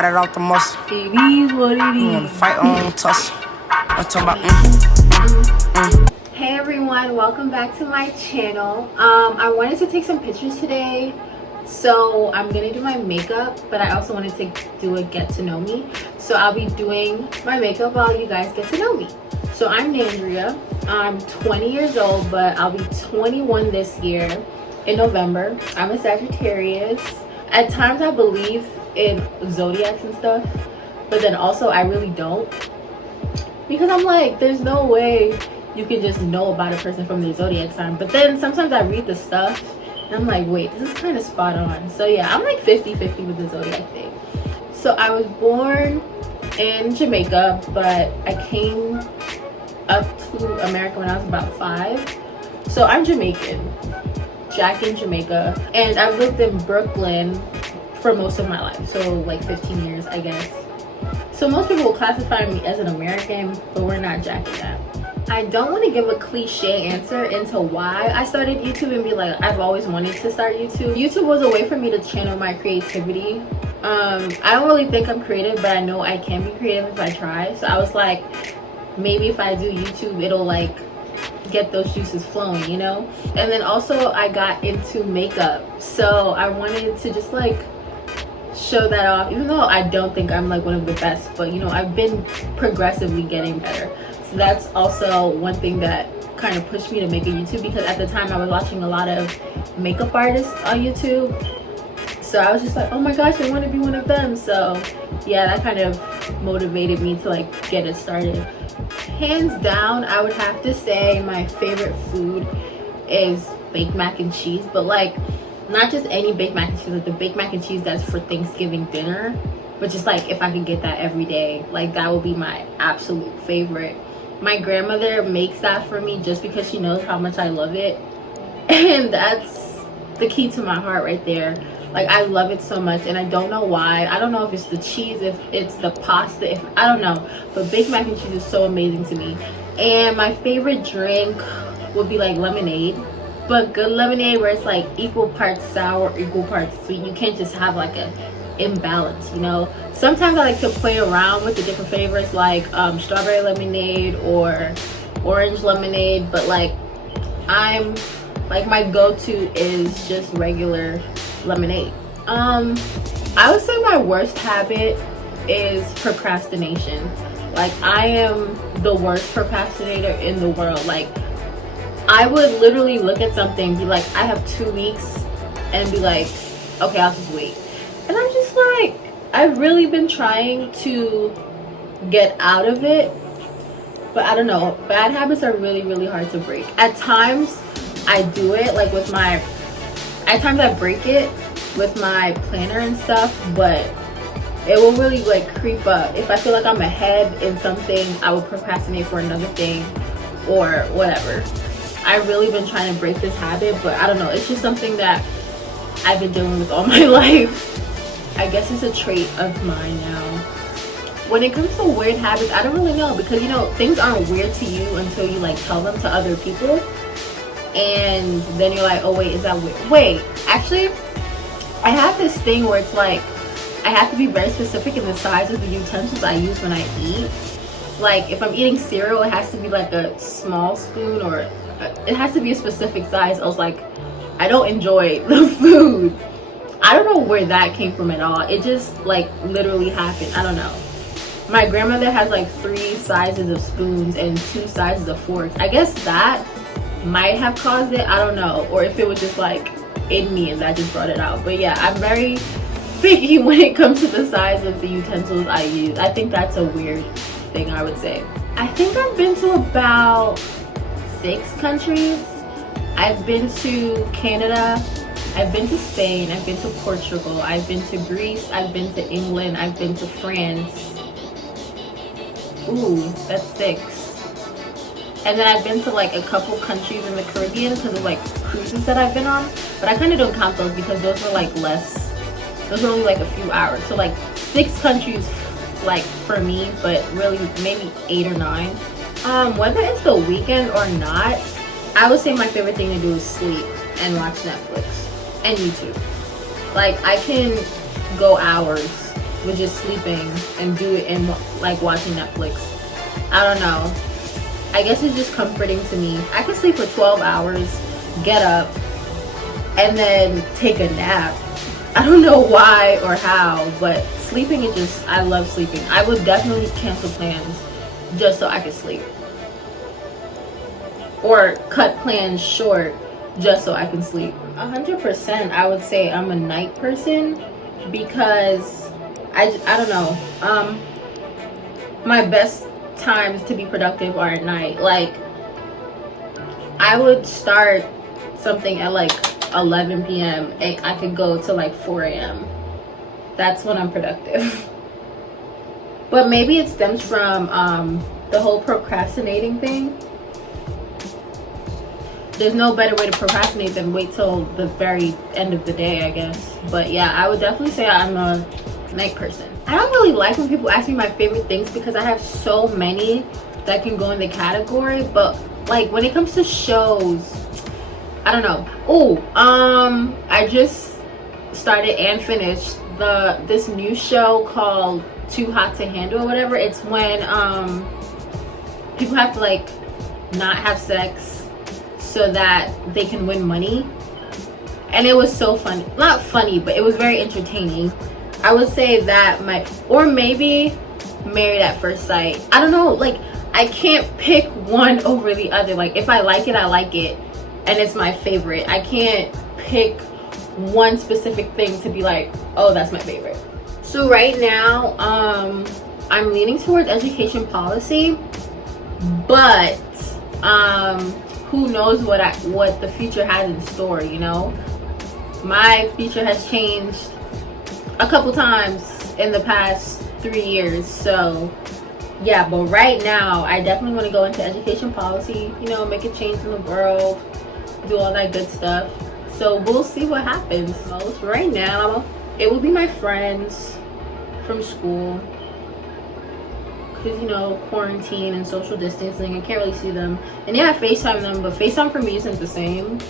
got it out the muscle. It is what it You wanna is. fight on tussle. I'm talking about Hey everyone, welcome back to my channel. I wanted to take some pictures today, so I'm gonna do my makeup, but I also wanted to do a get to know me. So I'll be doing my makeup while you guys get to know me. So I'm Nandria. I'm 20 years old, but I'll be 21 this year in November. I'm a Sagittarius. At times I believe in zodiacs and stuff, but then also I really don't, because I'm like, there's no way you can just know about a person from their zodiac sign. But then sometimes I read the stuff and I'm like, wait, this is kind of spot on. So yeah, I'm like 50-50 with the zodiac thing. So I was born in Jamaica, but I came up to America when I was about 5. So I'm Jamaican, Jack in Jamaica, and I've lived in Brooklyn for most of my life, so like 15 years, I guess. So most people will classify me as an American, but we're not jacking that. I don't want to give a cliche answer into why I started YouTube and be like, I've always wanted to start YouTube. YouTube was a way for me to channel my creativity. I don't really think I'm creative, but I know I can be creative if I try. So I was like, maybe if I do YouTube, it'll like get those juices flowing, you know? And then also I got into makeup, so I wanted to just like show that off, even though I don't think I'm like one of the best, but you know, I've been progressively getting better. So that's also one thing that kind of pushed me to make a YouTube, because at the time I was watching a lot of makeup artists on YouTube, so I was just like, oh my gosh, I want to be one of them. So yeah, that kind of motivated me to like get it started. Hands down, I would have to say my favorite food is baked mac and cheese, but like not just any baked mac and cheese, like the baked mac and cheese that's for Thanksgiving dinner, but just like if I could get that every day, like that would be my absolute favorite. My grandmother makes that for me just because she knows how much I love it, and that's the key to my heart right there. Like I love it so much, and I don't know why. I don't know if it's the cheese, if it's the pasta, if I don't know, but baked mac and cheese is so amazing to me. And my favorite drink would be like lemonade, but good lemonade where it's like equal parts sour, equal parts sweet. You can't just have like an imbalance, you know? Sometimes I like to play around with the different flavors, like strawberry lemonade or orange lemonade, but like I'm like, my go-to is just regular lemonade. I would say my worst habit is procrastination. Like I am the worst procrastinator in the world. Like I would literally look at something, be like, I have 2 weeks, and be like, okay, I'll just wait. And I'm just like, I've really been trying to get out of it, but I don't know, bad habits are really, really hard to break. At times I do it, like with my, at times I break it with my planner and stuff, but it will really like creep up. If I feel like I'm ahead in something, I will procrastinate for another thing or whatever. I've really been trying to break this habit, but I don't know, it's just something that I've been dealing with all my life. I guess it's a trait of mine now. When it comes to weird habits, I don't really know, because you know, things aren't weird to you until you like tell them to other people, and then you're like, oh wait, is that weird? Wait, actually I have this thing where it's like I have to be very specific in the size of the utensils I use when I eat. Like if I'm eating cereal, it has to be like a small spoon, or it has to be a specific size. I was like, I don't enjoy the food. I don't know where that came from at all. It just like literally happened. I don't know. My grandmother has like 3 sizes of spoons and 2 sizes of forks. I guess that might have caused it. I don't know. Or if it was just like in me and that just brought it out. But yeah, I'm very picky when it comes to the size of the utensils I use. I think that's a weird thing, I would say. I think I've been to about 6 countries. I've been to Canada, I've been to Spain, I've been to Portugal, I've been to Greece, I've been to England, I've been to France. Ooh, that's 6. And then I've been to like a couple countries in the Caribbean because of like cruises that I've been on. But I kind of don't count those because those were like less, those were only like a few hours. So like 6 countries like for me, but really maybe 8 or 9. Whether it's the weekend or not, I would say my favorite thing to do is sleep and watch Netflix and YouTube. Like I can go hours with just sleeping and do it and like watching Netflix. I don't know. I guess it's just comforting to me. I can sleep for 12 hours, get up, and then take a nap. I don't know why or how, but sleeping is just, I love sleeping. I would definitely cancel plans just so I could sleep. Or cut plans short just so I can sleep. 100% I would say I'm a night person because I don't know. My best times to be productive are at night. Like, I would start something at like 11 p.m. and I could go to like 4 a.m. That's when I'm productive. But maybe it stems from the whole procrastinating thing. There's no better way to procrastinate than wait till the very end of the day, I guess. But yeah, I would definitely say I'm a night person. I don't really like when people ask me my favorite things because I have so many that can go in the category. But like when it comes to shows, I don't know. Oh, I just started and finished this new show called Too Hot to Handle or whatever. It's when people have to like not have sex so that they can win money. And it was so funny. Not funny, but it was very entertaining. I would say that or maybe Married at First Sight. I don't know, like I can't pick one over the other. Like if I like it, I like it. And it's my favorite. I can't pick one specific thing to be like, oh, that's my favorite. So right now, I'm leaning towards education policy, but who knows what the future has in store, you know? My future has changed a couple times in the past 3 years, so yeah, but right now I definitely want to go into education policy, you know, make a change in the world, do all that good stuff. So we'll see what happens. Most right now it will be my friends from school, because you know, quarantine and social distancing, I can't really see them. And yeah, I FaceTime them, but FaceTime for me isn't the same.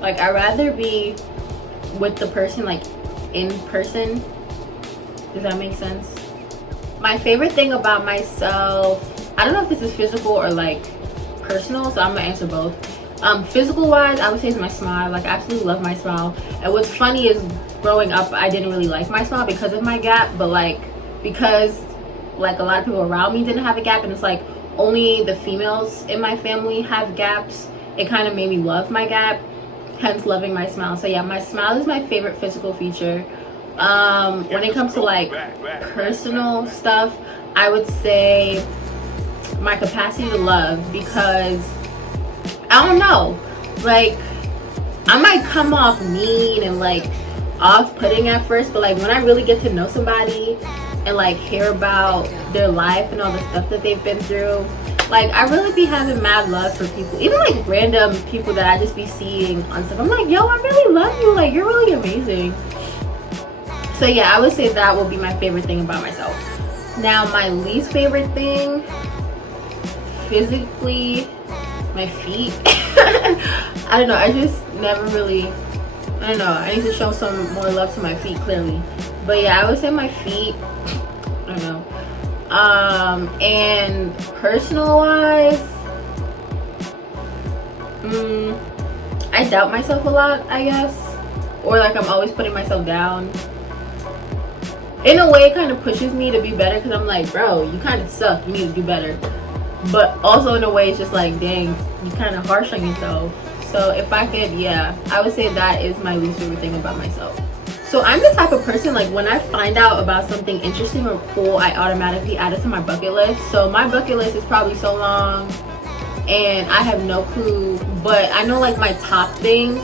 Like I'd rather be with the person like in person. Does that make sense? My favorite thing about myself, I don't know if this is physical or like personal, so I'm gonna answer both. Physical wise, I would say is my smile. Like I absolutely love my smile. And what's funny is growing up I didn't really like my smile because of my gap, but like because like a lot of people around me didn't have a gap, and it's like only the females in my family have gaps, it kind of made me love my gap, hence loving my smile. So yeah, my smile is my favorite physical feature. When it comes to like personal stuff, I would say my capacity to love, because I don't know, like I might come off mean and like off-putting at first, but like when I really get to know somebody and like hear about their life and all the stuff that they've been through, like I really be having mad love for people, even like random people that I just be seeing on stuff. I'm like, yo, I really love you, like you're really amazing. So yeah, I would say that will be my favorite thing about myself. Now my least favorite thing, physically, my feet. I don't know, I just never really, I don't know, I need to show some more love to my feet clearly. But yeah, I would say my feet, I don't know. And personal wise, I doubt myself a lot, I guess. Or like I'm always putting myself down. In a way, it kind of pushes me to be better, because I'm like, bro, you kind of suck, you need to do better. But also in a way, it's just like, dang, you kind of harsh on yourself. So if I could, yeah, I would say that is my least favorite thing about myself. So I'm the type of person, like when I find out about something interesting or cool, I automatically add it to my bucket list. So my bucket list is probably so long and I have no clue, but I know like my top things.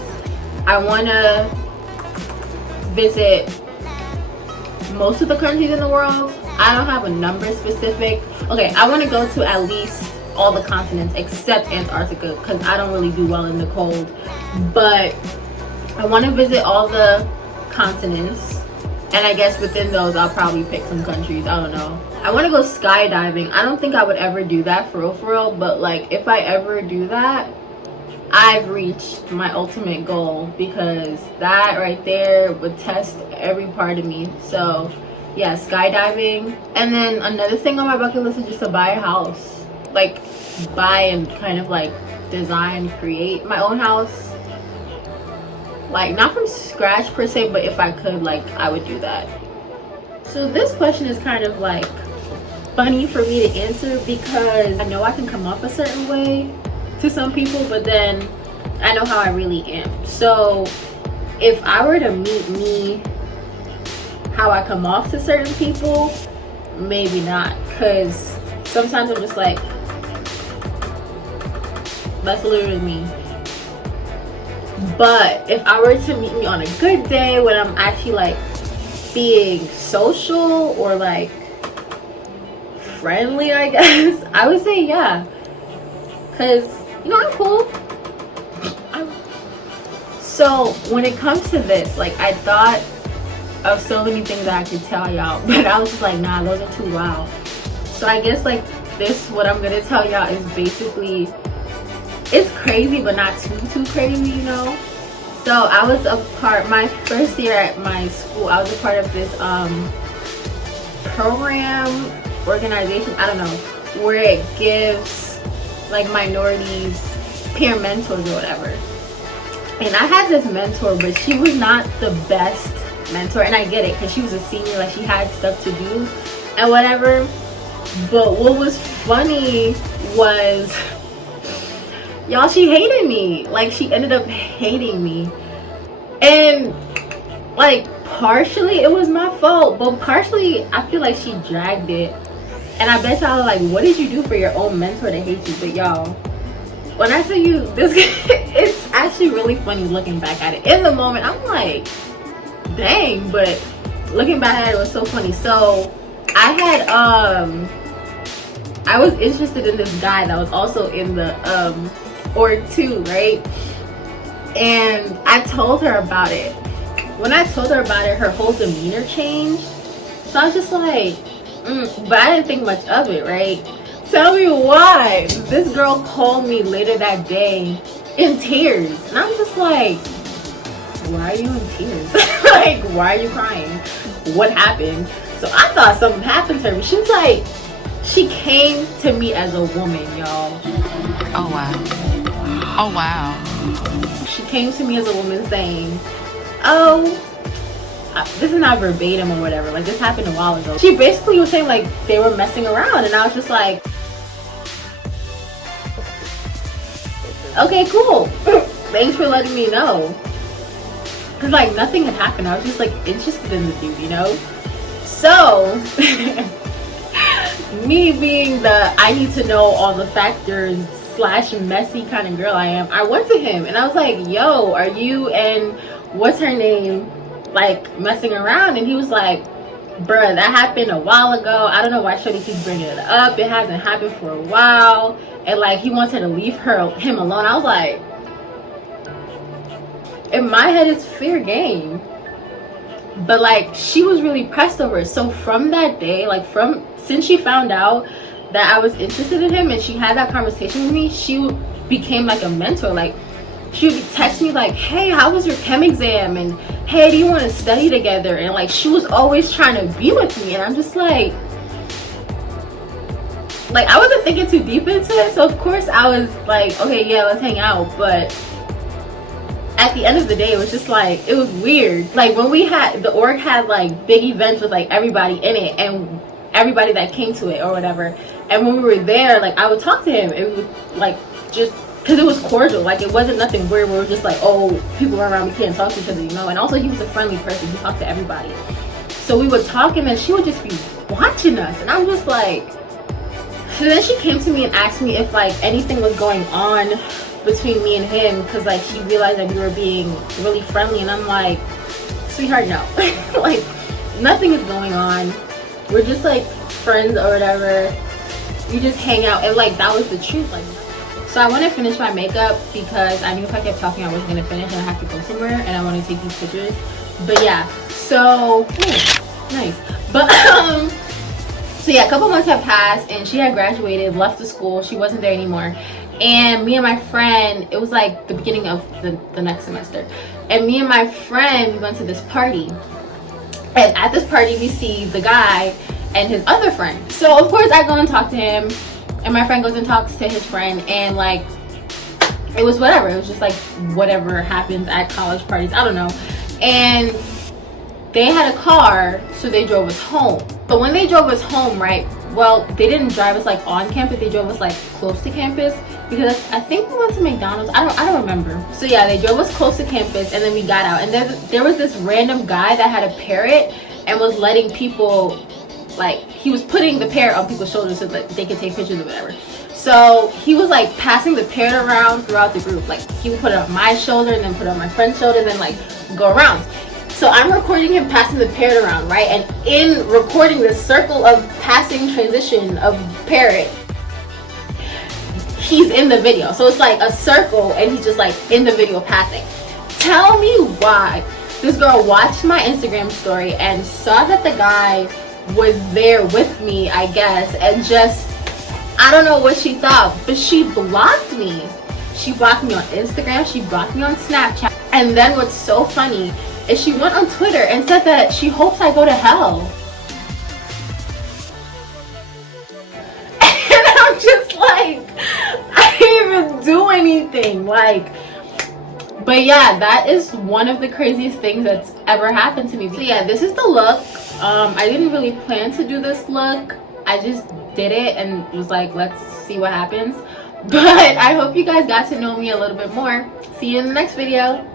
I want to visit most of the countries in the world. I don't have a number specific. Okay, I want to go to at least all the continents except Antarctica, because I don't really do well in the cold. But I want to visit all the continents, and I guess within those I'll probably pick some countries. I don't know. I want to go skydiving. I don't think I would ever do that for real, but like if I ever do that, I've reached my ultimate goal, because that right there would test every part of me. So yeah, skydiving. And then another thing on my bucket list is just to buy a house, like buy and kind of like design, create my own house, like not from scratch per se, but if I could, like I would do that. So this question is kind of like funny for me to answer because I know I can come off a certain way to some people, but then I know how I really am. So if I were to meet me how I come off to certain people, maybe not, because sometimes I'm just like, that's literally me. But if I were to meet me on a good day when I'm actually like being social or like friendly, I guess, I would say yeah, because you know I'm cool. So when it comes to this, like I thought of so many things that I could tell y'all, but I was just like, nah, those are too wild. So I guess like this, what I'm gonna tell y'all is basically, it's crazy but not too crazy, you know. So I was a part, my first year at my school, I was a part of this program, organization, I don't know, where it gives like minorities peer mentors or whatever. And I had this mentor, but she was not the best mentor, and I get it because she was a senior, like she had stuff to do and whatever. But what was funny was, y'all, she hated me. Like she ended up hating me, and like partially it was my fault, but partially I feel like she dragged it. And I bet y'all are like, what did you do for your own mentor to hate you? But y'all, when I tell you this, it's actually really funny looking back at it. In the moment, I'm like, dang, but looking back at it, it was so funny. So I had, I was interested in this guy that was also in the org too, right? And I told her about it. When I told her about it, her whole demeanor changed. So I was just like, but I didn't think much of it, right? Tell me why. This girl called me later that day in tears, and I'm just like, why are you in tears? Like, why are you crying? What happened? So I thought something happened to her. She was like, she came to me as a woman, y'all. Oh wow. Oh wow. She came to me as a woman saying, oh, this is not verbatim or whatever, like this happened a while ago. She basically was saying like they were messing around, and I was just like, okay, cool. Thanks for letting me know. Cause like nothing had happened. I was just like interested in the dude, you know? So me being the I need to know all the factors / messy kind of girl I am, I went to him and I was like, yo, are you and what's her name like messing around? And he was like, bruh, that happened a while ago. I don't know why Shorty keeps bringing it up. It hasn't happened for a while. And like he wants her to leave him alone. I was like, in my head it's fair game. But like she was really pressed over it. So from that day, like since she found out that I was interested in him and she had that conversation with me, she became like a mentor. Like she would text me like, hey, how was your chem exam? And hey, do you want to study together? And like she was always trying to be with me, and I'm just like I wasn't thinking too deep into it. So of course I was like, okay, yeah, let's hang out. But at the end of the day, it was just like, it was weird. Like when we had, the org had like big events with like everybody in it and everybody that came to it or whatever. And when we were there, like I would talk to him. It was like just because it was cordial. Like it wasn't nothing weird. We were just like, oh, people are around, we can't talk to each other, you know. And also he was a friendly person. He talked to everybody. So we would talk, and then she would just be watching us, and I'm just like. So then she came to me and asked me if like anything was going on between me and him, because like she realized that we were being really friendly, and I'm like, sweetheart, no. Like nothing is going on. We're just like friends or whatever. We just hang out, and like that was the truth. Like, so I want to finish my makeup because I knew if I kept talking I wasn't gonna finish, and I have to go somewhere, and I want to take these pictures. But yeah, so nice. But so yeah, a couple months have passed, and she had graduated, left the school. She wasn't there anymore. And me and my friend, it was like the beginning of the next semester. And me and my friend, we went to this party. And at this party, we see the guy and his other friend. So of course I go and talk to him, and my friend goes and talks to his friend, and like, it was whatever. It was just like whatever happens at college parties. I don't know. And they had a car, so they drove us home. But when they drove us home, right, well, they didn't drive us like on campus, they drove us like close to campus, because I think we went to McDonald's. I don't remember. So yeah, they drove us close to campus, and then we got out, and there was this random guy that had a parrot and was letting people, like, he was putting the parrot on people's shoulders so that they could take pictures or whatever. So he was like passing the parrot around throughout the group. Like, he would put it on my shoulder and then put it on my friend's shoulder and then like go around. So I'm recording him passing the parrot around, right? And in recording this circle of passing transition of parrot, he's in the video. So it's like a circle and he's just like in the video passing. Tell me why this girl watched my Instagram story and saw that the guy was there with me, I guess, and just, I don't know what she thought, but she blocked me. She blocked me on Instagram, she blocked me on Snapchat. And then what's so funny is she went on Twitter and said that she hopes I go to hell. And I'm just like, I didn't even do anything. Like, but yeah, that is one of the craziest things that's ever happened to me. So yeah, this is the look. I didn't really plan to do this look. I just did it and was like, let's see what happens. But I hope you guys got to know me a little bit more. See you in the next video.